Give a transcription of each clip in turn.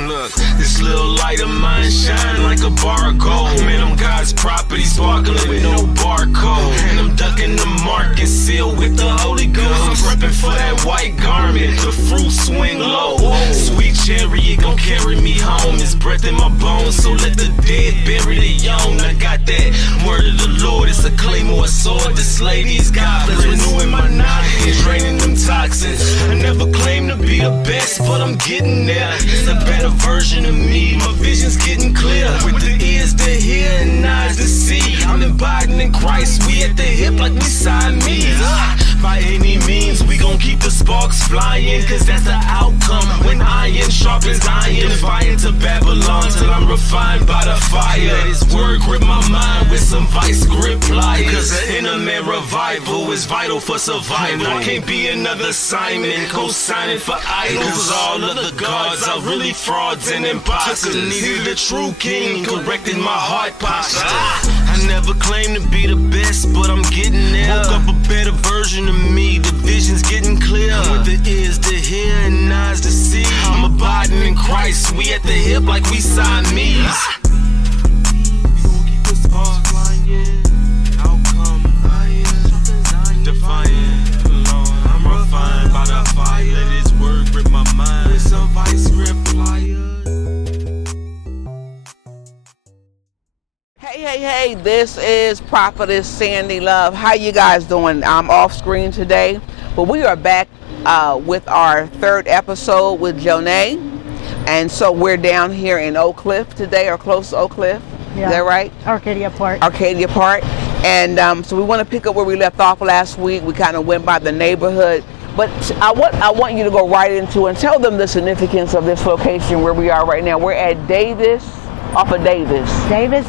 Look, this little light of mine shine like a bar of gold. Man, I'm God's property, sparkling with no barcode. And I'm ducking the mark and sealed with the Holy Ghost. Prepping for that white garment, the fruit swing low. Sweet chariot gon' carry me home. It's breath in my bones, so let the dead bury the young. I got that word of the Lord, it's a claymore sword to slay these goblins. Renewing my knowledge, draining them toxins. I never claimed to be the best, but I'm getting there. It's a better version of me, my vision's getting clear. With the ears to hear and eyes to see, I'm embodying in Christ, we at the hip like we Siamese. By any means, we gon' keep the sparks flying, cause that's the outcome. When iron sharpens iron, defying to Babylon till I'm refined by the fire. Let his word grip my mind with some vice grip pliers. Cause the inner man revival is vital for survival. I can't be another Simon, co-signing for idols. Cause all of the gods are really frauds and imposters. Neither the true king correcting my heart posture. I never claimed to be the best, but I'm getting there. Woke up a better version of me, the vision's getting clear. With the ears to hear and eyes to see, I'm abiding in Christ, we at the hip like we Siamese. Keep the sparks flying, outcome higher, defiant, Lord, I'm refined by the fire. Let his word grip my mind with some vice grip pliers. Hey, this is Prophetess Sandy Love. How you guys doing? I'm off screen today, but we are back with our third episode with Jonay. And so we're down here in Oak Cliff today, or close to Oak Cliff. Yeah. Is that right? Arcadia Park. Arcadia Park. And so we want to pick up where we left off last week. We kind of went by the neighborhood. But I want you to go right into and tell them the significance of this location where we are right now. We're at Davis. Off of Davis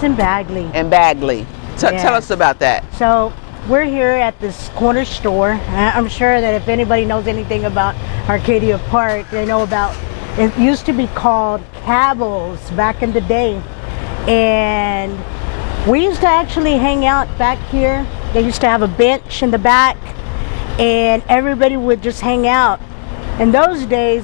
and Bagley. Tell us about that. So we're here at this corner store. I'm sure that if anybody knows anything about Arcadia Park, they know about, it used to be called Cabell's back in the day. And we used to actually hang out back here. They used to have a bench in the back and everybody would just hang out. In those days,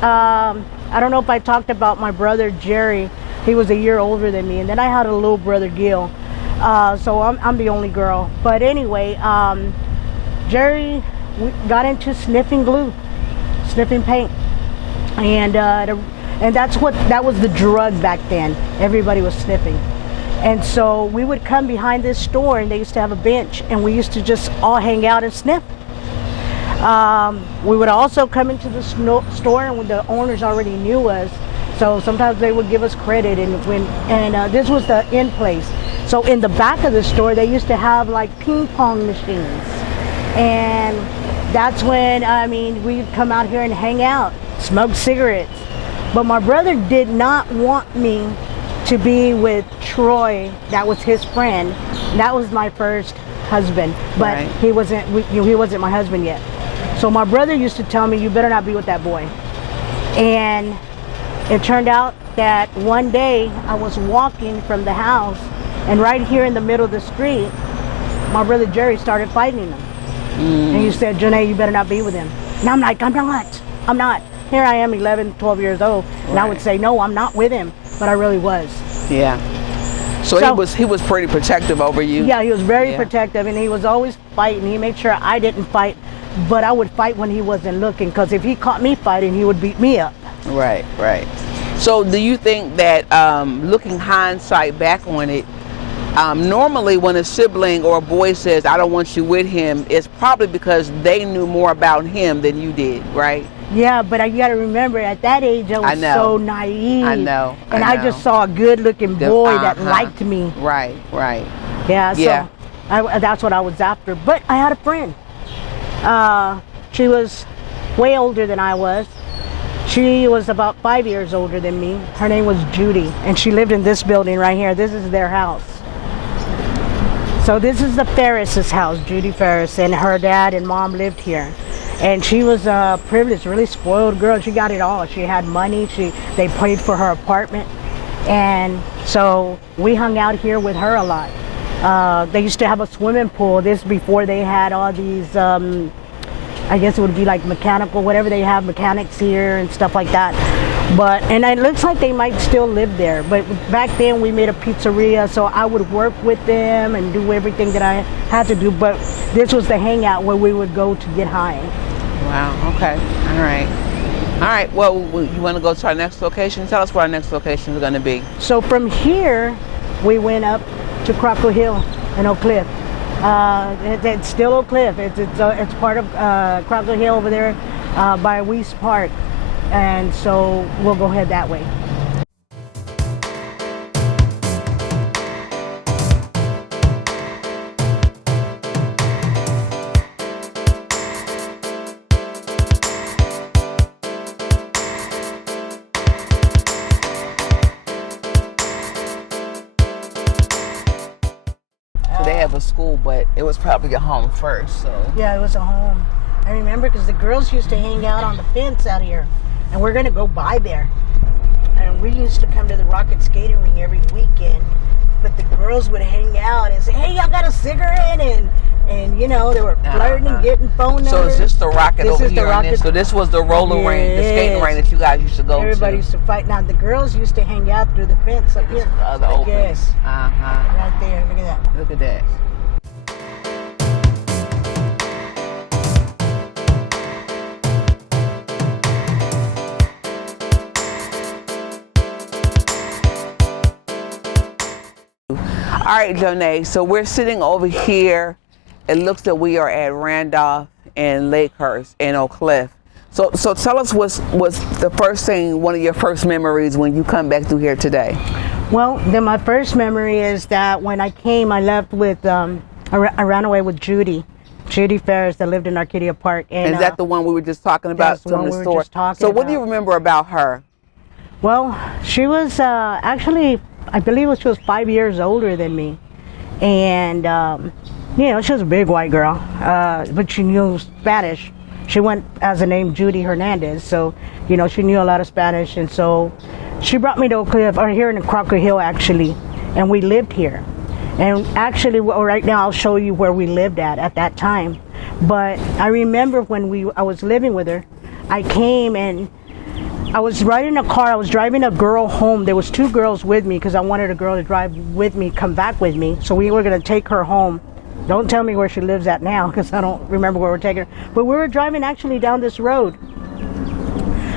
I don't know if I talked about my brother Jerry. He was a year older than me, and then I had a little brother, Gil. So I'm the only girl. But anyway, Jerry got into sniffing glue, sniffing paint, and that was the drug back then. Everybody was sniffing, and so we would come behind this store, and they used to have a bench, and we used to just all hang out and sniff. We would also come into the store, and when the owners already knew us. So sometimes they would give us credit, and this was the in place. So in the back of the store, they used to have like ping pong machines, and that's when we'd come out here and hang out, smoke cigarettes. But my brother did not want me to be with Troy. That was his friend. That was my first husband, but right. He wasn't my husband yet. So my brother used to tell me, "You better not be with that boy," and it turned out that one day I was walking from the house, and right here in the middle of the street, my brother Jerry started fighting him. And he said, "Jonay, you better not be with him." And I'm like, I'm not. Here I am, 11, 12 years old, and I would say, no, I'm not with him, but I really was. Yeah. So he was pretty protective over you? Yeah, he was very protective, and he was always fighting. He made sure I didn't fight, but I would fight when he wasn't looking, because if he caught me fighting, he would beat me up. Right. So do you think that, looking hindsight back on it, normally when a sibling or a boy says, "I don't want you with him," it's probably because they knew more about him than you did, right? Yeah, but you got to remember, at that age, I was so naive. I know. I just saw a good-looking boy that liked me. Right. Yeah, so that's what I was after. But I had a friend. She was way older than I was. She was about 5 years older than me. Her name was Judy, and she lived in this building right here. This is their house. So this is the Ferris's house, Judy Ferris, and her dad and mom lived here. And she was a privileged, really spoiled girl. She got it all. She had money. They paid for her apartment. And so we hung out here with her a lot. They used to have a swimming pool. This before they had all these, I guess it would be like mechanical, whatever they have, mechanics here and stuff like that. And it looks like they might still live there. But back then we made a pizzeria, so I would work with them and do everything that I had to do. But this was the hangout where we would go to get high. Wow, okay, all right. All right, well, you want to go to our next location? Tell us where our next location is going to be. So from here, we went up to Crockett Hill in Oak Cliff. It's still Oak Cliff. It's part of Crockett Hill over there by Weiss Park. And so we'll go ahead that way. They have a school, but it was probably a home first, so. Yeah, it was a home. I remember because the girls used to hang out on the fence out here, and we're going to go by there. And we used to come to the Rocket Skating Ring every weekend, but the girls would hang out and say, hey, y'all got a cigarette? And you know, they were flirting and getting phone numbers. So is this the Rocket over here on this? So this was the roller ring, the skating ring that you guys used to go to? Everybody used to fight. Now, the girls used to hang out through the fence up here. The open. Yes. Right there. Look at that. Look at that. All right, Jonae, so we're sitting over here. It looks that we are at Randolph and Lakehurst and Oak Cliff. So tell us what's the first thing, one of your first memories when you come back through here today? Well, then my first memory is that when I came, I left with, I ran away with Judy Ferris that lived in Arcadia Park. And is that the one we were just talking about from the store? So what do you remember about her? Well, she was actually, I believe she was 5 years older than me. And, you know, she was a big white girl, but she knew Spanish. She went as the name Judy Hernandez, so, you know, she knew a lot of Spanish. And so she brought me to Oak Cliff, or here in Crockett Hill, actually, and we lived here. And actually, right now, I'll show you where we lived at that time. But I remember when I was living with her, I came and I was riding a car. I was driving a girl home. There was two girls with me because I wanted a girl to drive with me, come back with me. So we were going to take her home. Don't tell me where she lives at now because I don't remember where we're taking her. But we were driving actually down this road.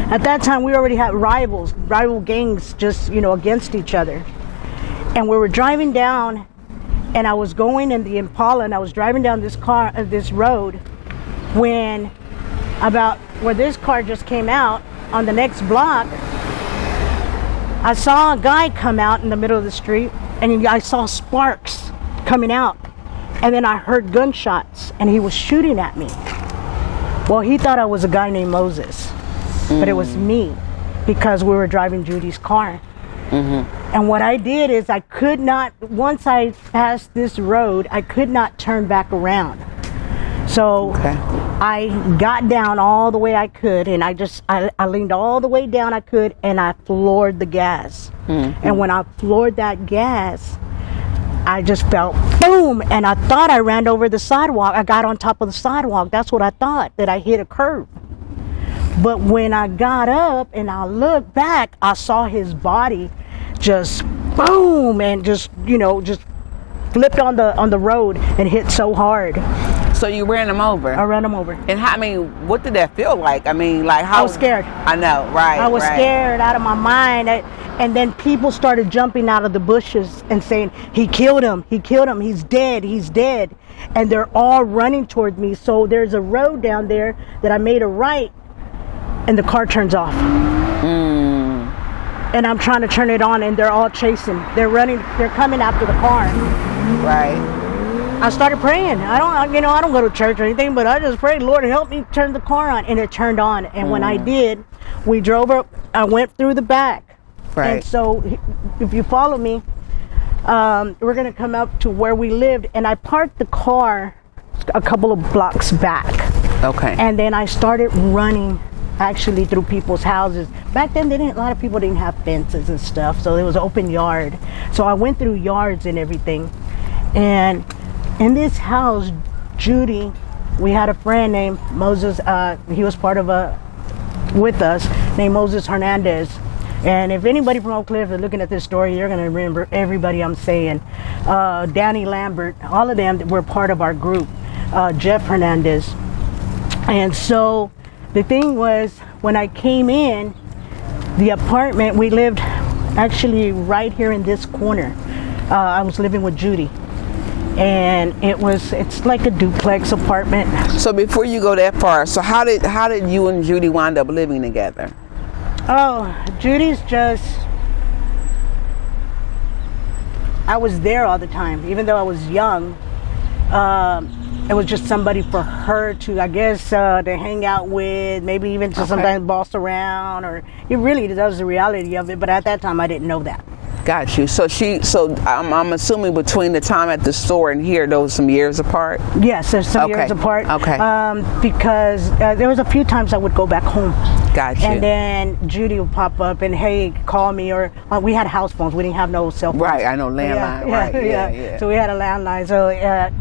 At that time, we already had rival gangs just, you know, against each other. And we were driving down, and I was going in the Impala, and I was driving down this road when about where this car just came out, on the next block, I saw a guy come out in the middle of the street, and I saw sparks coming out. And then I heard gunshots, and he was shooting at me. Well, he thought I was a guy named Moses, but it was me because we were driving Judy's car. And what I did is I could not, once I passed this road, I could not turn back around. So I got down all the way I could, and I leaned all the way down I could, and I floored the gas. And when I floored that gas, I just felt boom, and I thought I ran over the sidewalk. I got on top of the sidewalk. That's what I thought, that I hit a curb. But when I got up and I looked back, I saw his body just boom, and just, you know, just flipped on the road and hit so hard. So you ran him over? I ran him over. And how, I mean, what did that feel like? I mean, like how? I was scared. I know, right. I was scared out of my mind. And then people started jumping out of the bushes and saying, he killed him, he's dead, he's dead. And they're all running toward me. So there's a road down there that I made a right, and the car turns off. And I'm trying to turn it on, and they're all chasing. They're running, they're coming after the car. Right. I started praying. I don't go to church or anything, but I just prayed, Lord, help me turn the car on. And it turned on. And when I did, we drove up, I went through the back. Right. And so if you follow me, we're going to come up to where we lived. And I parked the car a couple of blocks back. Okay. And then I started running actually through people's houses. Back then, a lot of people didn't have fences and stuff, so it was an open yard. So I went through yards and everything. And in this house, Judy, we had a friend named Moses. He was part of with us, named Moses Hernandez. And if anybody from Oak Cliff is looking at this story, you're going to remember everybody I'm saying. Danny Lambert, all of them were part of our group. Jeff Hernandez. And so the thing was, when I came in, the apartment, we lived actually right here in this corner. I was living with Judy. And it's like a duplex apartment. So before you go that far, so how did you and Judy wind up living together? Oh, Judy's just, I was there all the time, even though I was young. It was just somebody for her to, I guess, to hang out with, maybe even to sometimes boss around, or it really, that was the reality of it. But at that time, I didn't know that. Got you. So I'm assuming between the time at the store and here, those some years apart? Yes, there's some years apart. Okay. Because there was a few times I would go back home. Got you. And then Judy would pop up and, hey, call me, or we had house phones. We didn't have no cell phones. Right, I know, landline. Yeah. So we had a landline. So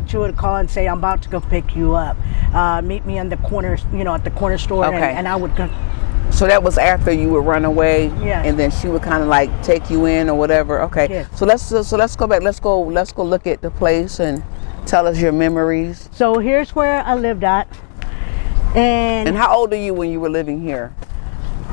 she would call and say, I'm about to go pick you up. Meet me in the corner, at the corner store. Okay. And I would go. So that was after you would run away, yes. And then she would kind of like take you in or whatever. Okay. Yes. So let's go back. Let's go look at the place and tell us your memories. So here's where I lived at. And how old are you when you were living here,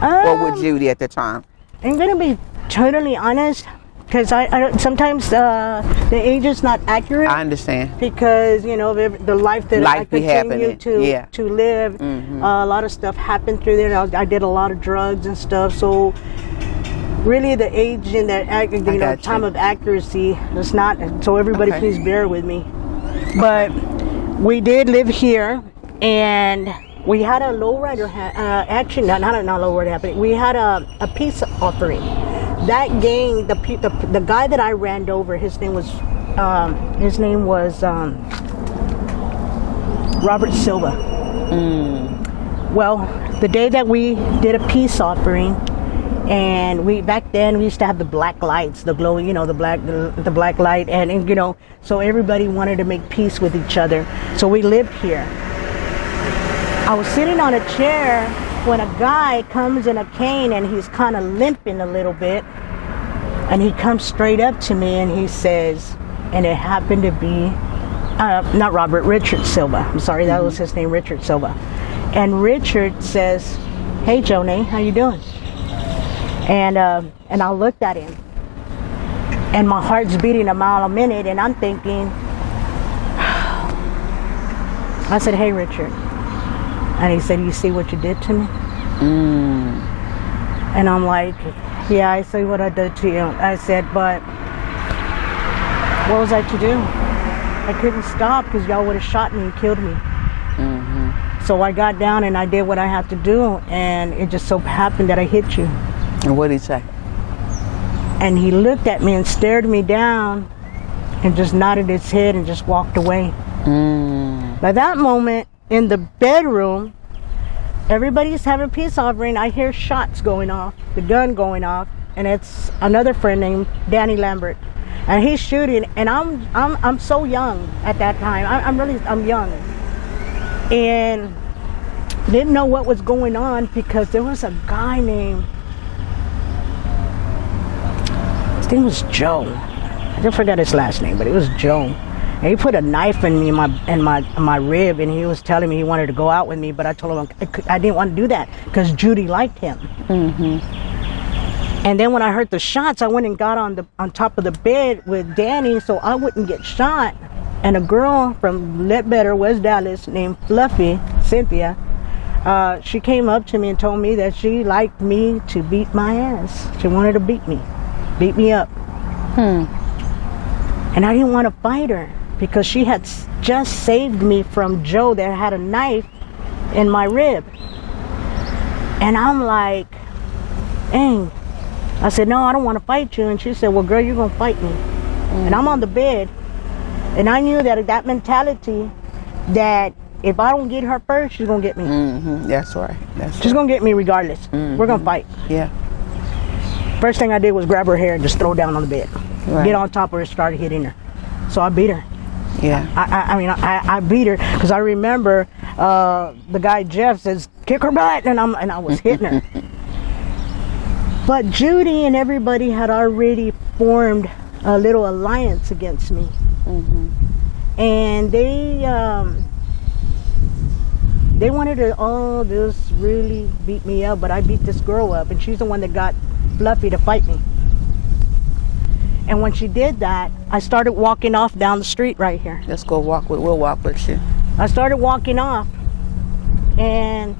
or with Judy at the time? I'm gonna be totally honest, because I sometimes the age is not accurate. I understand. Because the life that I continue to live, Mm-hmm. A lot of stuff happened through there. I did a lot of drugs and stuff. So really, the age and that time of accuracy is not. So everybody, please bear with me. But we did live here, and we had a lowrider. Actually, not a lowrider happening. We had a peace offering. That gang, the guy that I ran over, his name was Robert Silva. Well, the day that we did a peace offering, and back then we used to have the black lights, the glow, the black light, and so everybody wanted to make peace with each other. So we lived here. I was sitting on a chair when a guy comes in a cane, and he's kind of limping a little bit, and he comes straight up to me and he says, and it happened to be Richard Silva. I'm sorry, that was his name, Richard Silva. And Richard says, "Hey, Jonay, how you doing?" And I looked at him, and my heart's beating a mile a minute, and I'm thinking, I said, "Hey, Richard." And he said, "You see what you did to me?" And I'm like, "Yeah, I see what I did to you." I said, "But what was I to do? I couldn't stop, because y'all would have shot me and killed me." Mm-hmm. So I got down and I did what I had to do, and it just so happened that I hit you. And what did he say? And he looked at me and stared me down and just nodded his head and just walked away. By that moment, in the bedroom, everybody's having a peace offering. I hear shots going off, the gun going off, and it's another friend named Danny Lambert, and he's shooting. And I'm so young at that time. I'm young, and didn't know what was going on, because there was a guy named, his name was Joe. I just forgot his last name, but it was Joe. And he put a knife in me in my rib, and he was telling me he wanted to go out with me, but I told him I didn't want to do that, because Judy liked him. Mm-hmm. And then when I heard the shots, I went and got on top of the bed with Danny so I wouldn't get shot. And a girl from Ledbetter, West Dallas, named Fluffy, Cynthia, she came up to me and told me that she liked me to beat my ass. She wanted to beat me up. And I didn't want to fight her, because she had just saved me from Joe that had a knife in my rib. And I'm like, dang. I said, "No, I don't want to fight you." And she said, "Well, girl, you're going to fight me." And I'm on the bed. And I knew that mentality, that if I don't get her first, she's gonna get me. That's right. That's She's gonna get me regardless. We're gonna fight. Yeah. First thing I did was grab her hair and just throw down on the bed. Right. Get on top of her and start hitting her. So I beat her. Yeah. I beat her because I remember the guy Jeff says, kick her butt, and I was hitting her. But Judy and everybody had already formed a little alliance against me. And they wanted to just really beat me up, but I beat this girl up, and she's the one that got Fluffy to fight me. And when she did that, I started walking off down the street right here. We'll walk with you. I started walking off, and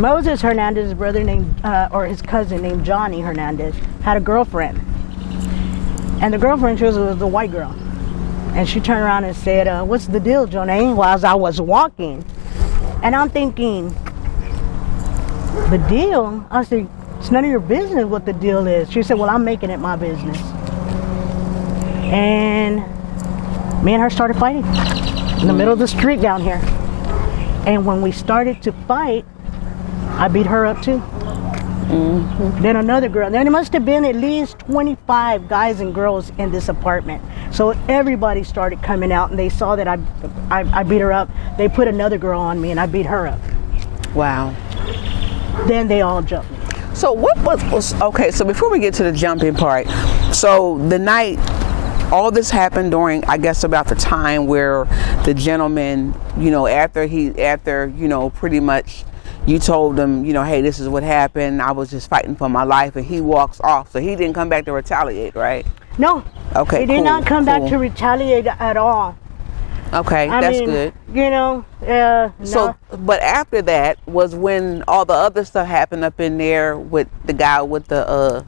Moses Hernandez's brother or his cousin named Johnny Hernandez had a girlfriend. And the girlfriend, she was a white girl. And she turned around and said, what's the deal, Jonay? Well, as I was walking. And I'm thinking, the deal? I said, it's none of your business what the deal is. She said, well, I'm making it my business. And me and her started fighting in the middle of the street down here. And when we started to fight, I beat her up too. Then another girl. Then there must have been at least 25 guys and girls in this apartment. So everybody started coming out, and they saw that I beat her up. They put another girl on me, and I beat her up. Wow. Then they all jumped me. So what was okay? So before we get to the jumping part, so the night all this happened during, I guess, about the time where the gentleman, after pretty much you told him, hey, this is what happened. I was just fighting for my life, and he walks off. So he didn't come back to retaliate, right? No. Okay. He did not come back to retaliate at all. Okay, that's good. No. So, but after that was when all the other stuff happened up in there with the guy with the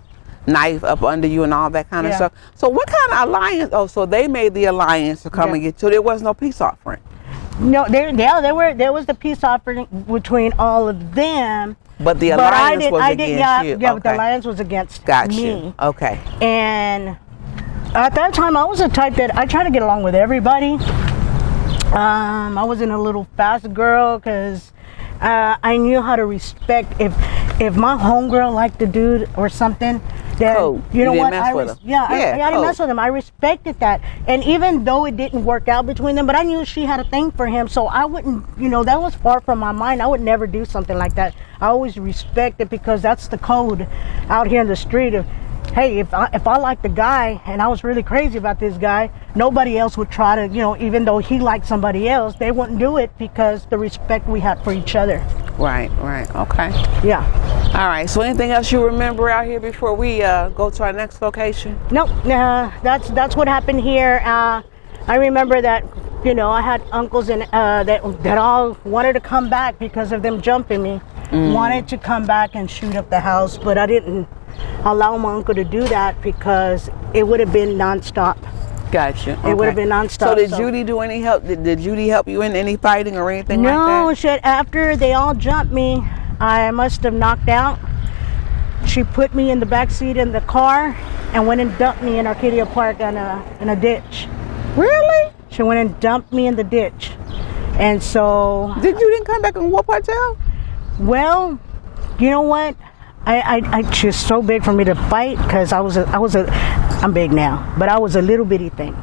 knife up under you and all that kind of stuff. So what kind of alliance? Oh, so they made the alliance to come and get. So there was no peace offering. No, there was the peace offering between all of them. But the alliance was against you. Yeah, but the alliance was against me. Okay. And at that time, I was the type that I tried to get along with everybody. I wasn't a little fast girl because I knew how to respect. If my homegirl liked the dude or something, then you know what? I didn't mess with him. I respected that, and even though it didn't work out between them, but I knew she had a thing for him, so I wouldn't. That was far from my mind. I would never do something like that. I always respect it because that's the code out here in the street. Hey, if I liked the guy and I was really crazy about this guy, nobody else would try to, even though he liked somebody else, they wouldn't do it because the respect we had for each other. Right. Okay. Yeah. All right. So anything else you remember out here before we go to our next location? No, that's what happened here. I remember that, I had uncles and that all wanted to come back because of them jumping me, wanted to come back and shoot up the house, but I didn't allow my uncle to do that because it would have been nonstop. Gotcha. Okay. It would have been nonstop. So did Judy do any help? Did Judy help you in any fighting or anything like that? No, shit. After they all jumped me, I must have knocked out. She put me in the back seat in the car and went and dumped me in Arcadia Park in a ditch. Really? She went and dumped me in the ditch, and so. You didn't come back and whoop her tail? Well, you know what? She was so big for me to fight because I'm big now, but I was a little bitty thing.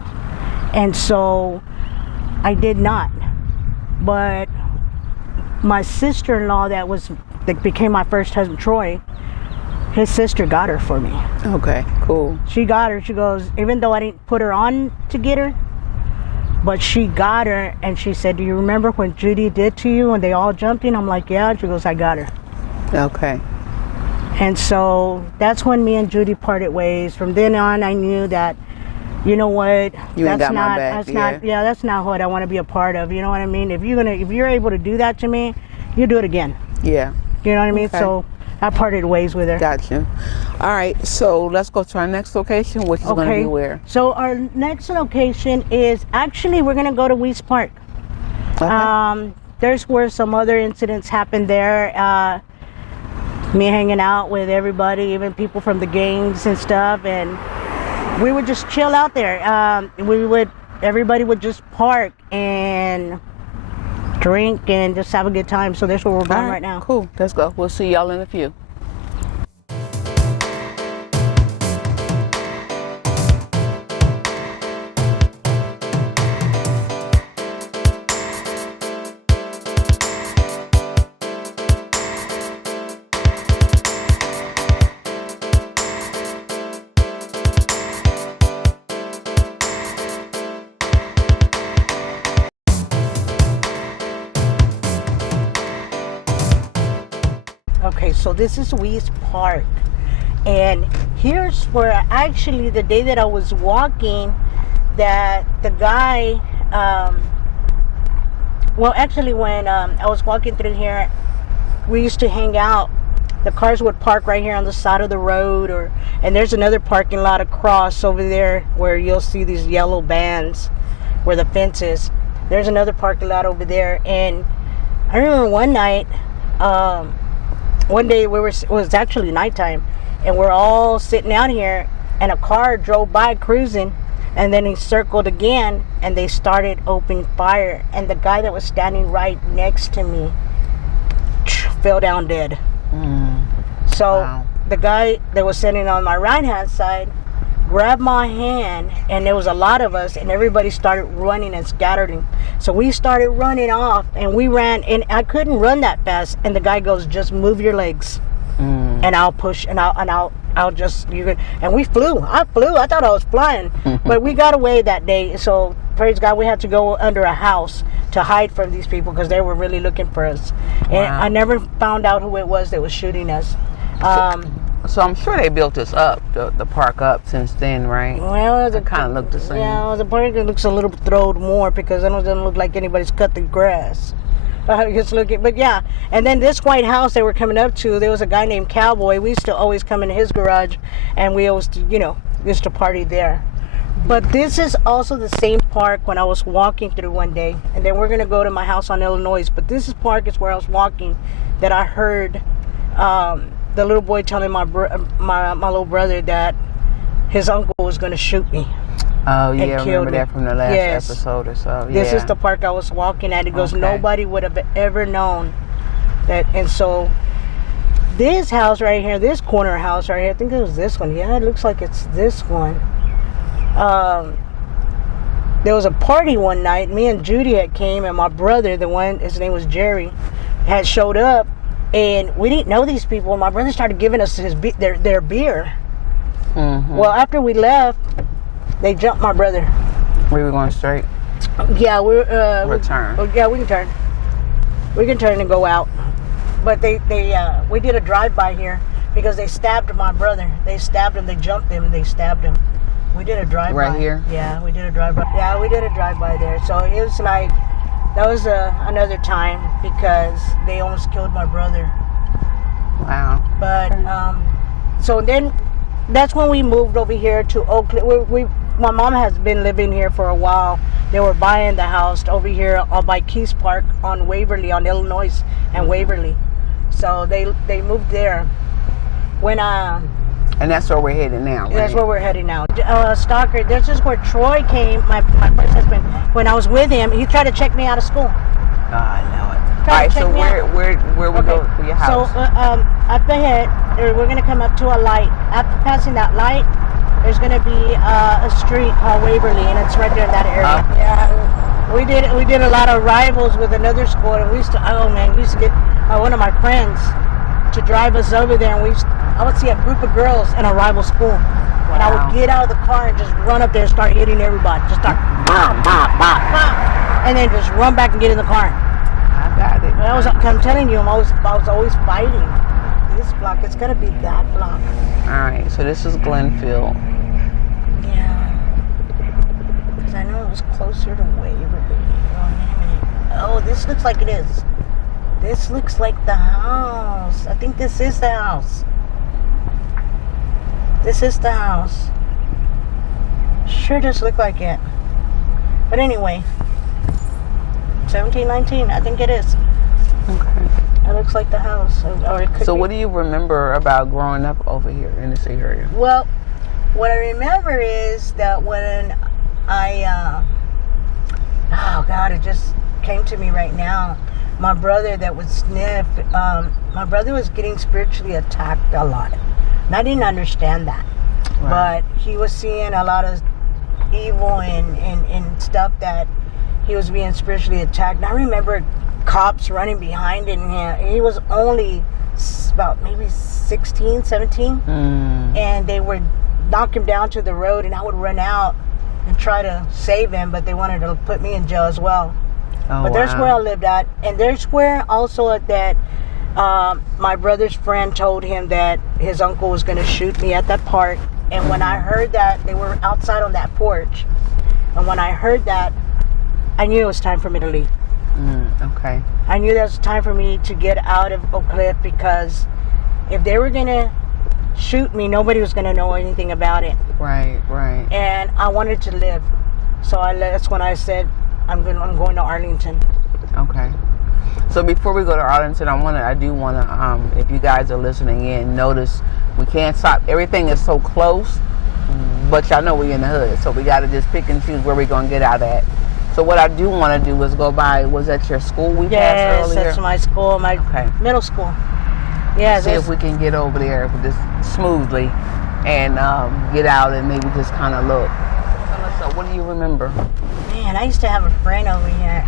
And so I did not. But my sister-in-law that became my first husband, Troy, his sister got her for me. Okay, cool. She got her. She goes, even though I didn't put her on to get her, but she got her, and she said, do you remember when Judy did to you and they all jumped in? I'm like, yeah. And she goes, I got her. Okay. And so that's when me and Judy parted ways. From then on, I knew that, you know what? That's not what I want to be a part of. You know what I mean? If you're able to do that to me, you do it again. Yeah. You know what I mean? Okay. So I parted ways with her. Gotcha. All right. So let's go to our next location, which is going to be where? So our next location is actually we're going to go to Weiss Park. Okay. There's where some other incidents happened there. Me hanging out with everybody, even people from the gangs and stuff, and we would just chill out there. Everybody would just park, and drink, and just have a good time. So that's what we're doing right now. Cool. Let's go. We'll see y'all in a few. Okay, so this is Wees Park, and here's where actually the day that I was walking, that the guy, well, actually when I was walking through here, we used to hang out. The cars would park right here on the side of the road, and there's another parking lot across over there where you'll see these yellow bands where the fence is. There's another parking lot over there, and I remember one night, one day it was actually nighttime, and we're all sitting out here, and a car drove by cruising, and then he circled again, and they started opening fire, and the guy that was standing right next to me fell down dead. So Wow. the guy that was sitting on my right hand side grabbed my hand, and there was a lot of us, and everybody started running and scattering. So we started running off, and we ran, and I couldn't run that fast, and the guy goes, just move your legs and I'll push, and I'll just, and we flew. I thought I was flying, but we got away that day. So praise God, we had to go under a house to hide from these people because they were really looking for us. And Wow. I never found out who it was that was shooting us. So I'm sure they built this up, the park up since then, right? Well, It kind of looked the same. Yeah, the park looks a little throwed more because it doesn't look like anybody's cut the grass. Just looking, but yeah. And then this white house they were coming up to, there was a guy named Cowboy. We used to always come in his garage, and we always, used to party there. But this is also the same park when I was walking through one day, and then we're gonna go to my house on Illinois. But this park is where I was walking, that I heard the little boy telling my little brother that his uncle was gonna shoot me. Oh yeah, I killed remember me. that from the last Yes. episode or so. This Yeah. is the park I was walking at. It goes, Okay. nobody would have ever known that. And so this house right here, this corner house right here, I think it was this one. Yeah, it looks like it's this one. There was a party one night. Me and Judy had came, and my brother, his name was Jerry, had showed up, and we didn't know these people. My brother started giving us their beer. Well, after we left, they jumped my brother. We were going straight. Yeah, we're Return. Yeah, we can turn. We can turn and go out. But we did a drive-by here because they stabbed my brother. They stabbed him. They jumped him and they stabbed him. We did a drive-by. Right here? Yeah, we did a drive-by. Yeah, we did a drive-by there. So it was like, that was another time because they almost killed my brother. Wow. But so then that's when we moved over here to Oakland. My mom has been living here for a while. They were buying the house over here by Keys Park on Waverly, on Illinois and Waverly. So they moved there. When And that's where we're headed now, right? that's where we're heading now. Stalker, this is where Troy came, my first husband. When I was with him, he tried to check me out of school. Oh, I know it. All Try to right, check so me out. where we go for your house? So up ahead, we're going to come up to a light. After passing that light, there's going to be a street called Waverly, and it's right there in that area. Yeah, we did a lot of rivals with another school, and we used to get one of my friends to drive us over there, and I would see a group of girls in a rival school, and I would get out of the car and just run up there and start hitting everybody. Just start, bop, bop, bop, bop, and then just run back and get in the car. I got it. I'm telling you, I was always fighting. This block, it's gonna be that block. All right, so this is Glenfield. Yeah. Because I know it was closer to Waverly. Oh, this looks like it is. This looks like the house. I think this is the house. This is the house. Sure does look like it. But anyway, 1719, I think it is. Okay. It looks like the house. Or it could So be. what do you remember about growing up over here in this area? Well, what I remember is that when I, oh God, it just came to me right now. My brother that was sniffed, my brother was getting spiritually attacked a lot. And I didn't understand that. Right. But he was seeing a lot of evil and stuff that he was being spiritually attacked. And I remember cops running behind him. He was only about maybe 16, 17. And they would knock him down to the road, and I would run out and try to save him, but they wanted to put me in jail as well. Oh, but there's wow. where I lived at. And there's where also that my brother's friend told him that his uncle was going to shoot me at that park. And when I heard that, they were outside on that porch. And when I heard that, I knew it was time for me to leave. Okay. I knew that was time for me to get out of Oak Cliff, because if they were going to shoot me, nobody was going to know anything about it. Right. And I wanted to live. So that's when I said, I'm going to Arlington. Okay. So before we go to Arlington, I do want to, if you guys are listening in, notice we can't stop. Everything is so close, but y'all know we're in the hood, so we got to just pick and choose where we're going to get out at. So what I do want to do is go by, was that your school we passed earlier? Yes, that's my school, my middle school. Yeah, see if we can get over there just smoothly and get out and maybe just kind of look. So what do you remember? Man, I used to have a friend over here,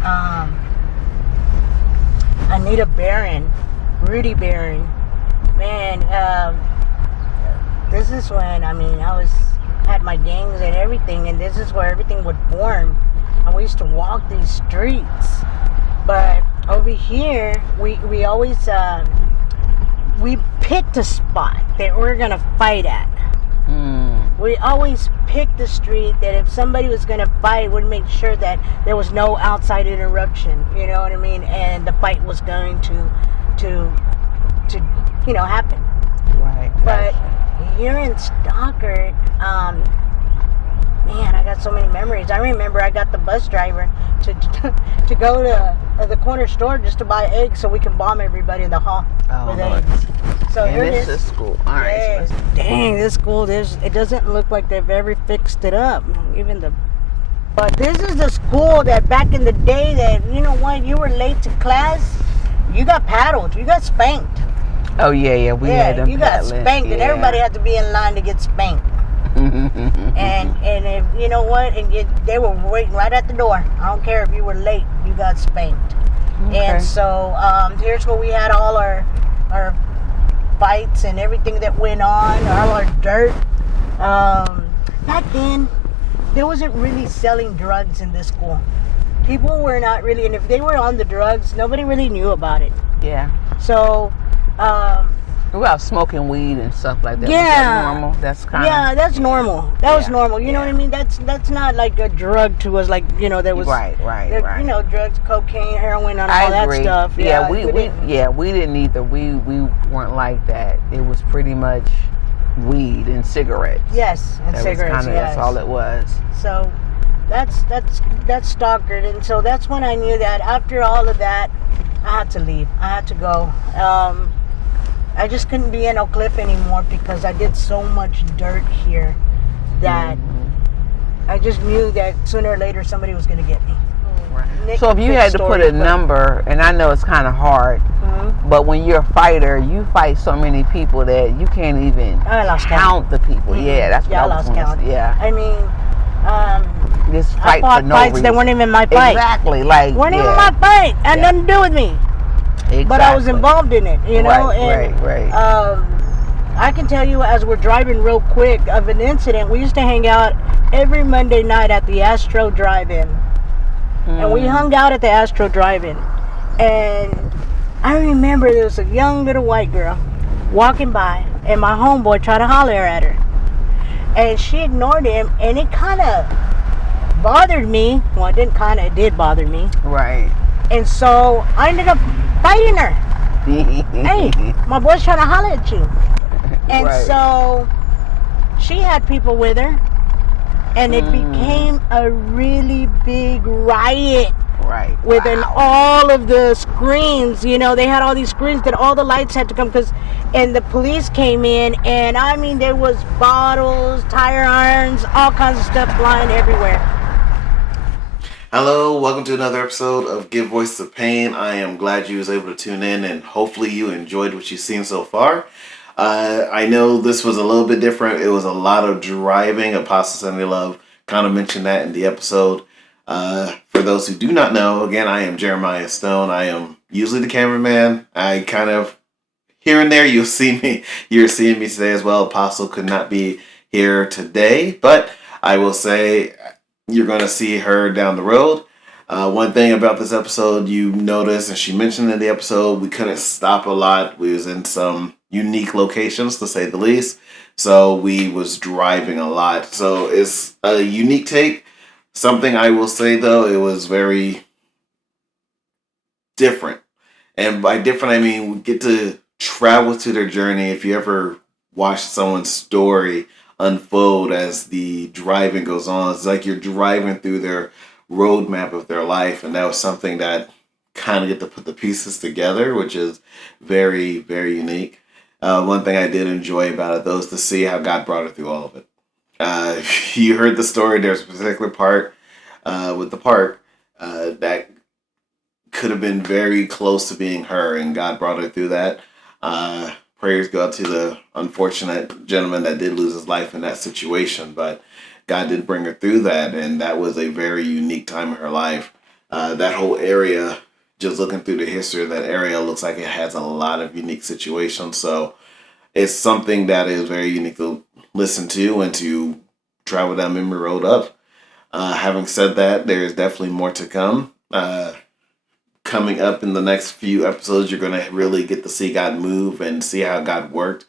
Anita Barron, Rudy Barron. Man, this is when, I had my gangs and everything, and this is where everything would form. And we used to walk these streets. But over here, we always, we picked a spot that we're going to fight at. We always picked the street that if somebody was going to fight, we'd make sure that there was no outside interruption, you know what I mean? And the fight was going to happen. Right. But here in Stockard, man, I got so many memories. I remember I got the bus driver to go to the corner store just to buy eggs so we can bomb everybody in the hall with eggs. So and here this it is. is school. All right. Yes. Dang, this school, it doesn't look like they've ever fixed it up. But this is the school that back in the day that, you know what, you were late to class, you got paddled, you got spanked. Oh, yeah, we had them you got paddling. spanked, and everybody had to be in line to get spanked. and if, you know what, they were waiting right at the door. I don't care if you were late, you got spanked. Okay. And so here's where we had all our fights and everything that went on, all our dirt. Back then, there wasn't really selling drugs in this school. People were not really, and if they were on the drugs, nobody really knew about it. Yeah. So, well, smoking weed and stuff like that. Yeah. Was that normal? That's kind of... Yeah, that's normal. That was normal. You know Yeah. what I mean? That's not like a drug to us. Like, there was Right. You know, drugs, cocaine, heroin, and I all agree. that stuff. Yeah, we didn't either. We weren't like that. It was pretty much weed and cigarettes. Yes, and That cigarettes. was Yes. That's all it was. So that's Stockard, and so that's when I knew that after all of that, I had to leave. I had to go. I just couldn't be in Oak Cliff anymore because I did so much dirt here that I just knew that sooner or later somebody was going to get me. Nick, So if you quick had to put story, a number, and I know it's kind of hard, but when you're a fighter, you fight so many people that you can't even I lost count the people. Yeah, that's what I I was lost gonna count. say. Yeah. I mean, Just I fight fought for no fights reason. that weren't even my fight. Exactly. Like, Weren't even yeah. my fight. Had Yeah. nothing to do with me. Exactly. But I was involved in it, you know. Right. I can tell you, as we're driving real quick, of an incident. We used to hang out every Monday night at the Astro Drive-In, and we hung out at the Astro Drive-In. And I remember there was a young little white girl walking by, and my homeboy tried to holler at her, and she ignored him, and it kind of bothered me. Well, it didn't kind of, it did bother me. Right. And so I ended up fighting her. Hey, my boy's trying to holler at you. And Right. so she had people with her, and it became a really big riot. Right. Within all of the screens, you know, they had all these screens that all the lights had to come, and the police came in, and I mean, there was bottles, tire irons, all kinds of stuff flying everywhere. Hello, welcome to another episode of Give Voice to Pain. I am glad you was able to tune in and hopefully you enjoyed what you've seen so far. I know this was a little bit different. It was a lot of driving. Apostle Sunday Love kind of mentioned that in the episode. For those who do not know, again, I am Jeremiah Stone. I am usually the cameraman. I kind of, here and there, you're seeing me today as well. Apostle could not be here today, but I will say you're going to see her down the road. One thing about this episode you notice, and she mentioned in the episode, we couldn't stop a lot. We was in some unique locations, to say the least. So we was driving a lot. So it's a unique take. Something I will say, though, it was very different. And by different, I mean we get to travel to their journey. If you ever watch someone's story unfold as the driving goes on, it's like you're driving through their roadmap of their life, and that was something that kind of get to put the pieces together, which is very, very unique. One thing I did enjoy about it, though, is to see how God brought her through all of it. You heard the story. There's a particular part with the park that could have been very close to being her, and God brought her through that. Prayers go out to the unfortunate gentleman that did lose his life in that situation, but God did bring her through that, and that was a very unique time in her life. That whole area, just looking through the history of that area, looks like it has a lot of unique situations. So it's something that is very unique to listen to and to travel down memory road of. Having said that, there is definitely more to come. Coming up in the next few episodes, you're going to really get to see God move and see how God worked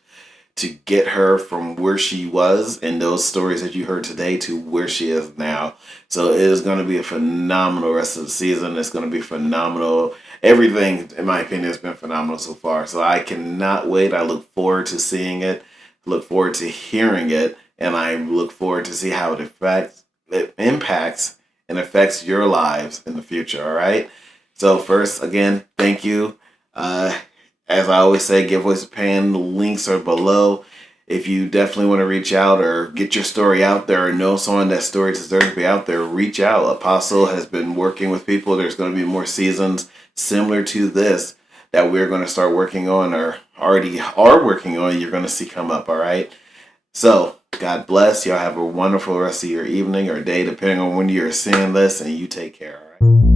to get her from where she was in those stories that you heard today to where she is now. So it is going to be a phenomenal rest of the season. It's going to be phenomenal. Everything, in my opinion, has been phenomenal so far. So I cannot wait. I look forward to seeing it, look forward to hearing it, and I look forward to see how it impacts and affects your lives in the future, all right? So first, again, thank you. As I always say, Give Voice to Pain. The links are below. If you definitely want to reach out or get your story out there or know someone that story deserves to be out there, reach out. Apostle has been working with people. There's going to be more seasons similar to this that we're going to start working on or already are working on. You're going to see come up, all right? So, God bless. Y'all have a wonderful rest of your evening or day, depending on when you're seeing this, and you take care, all right?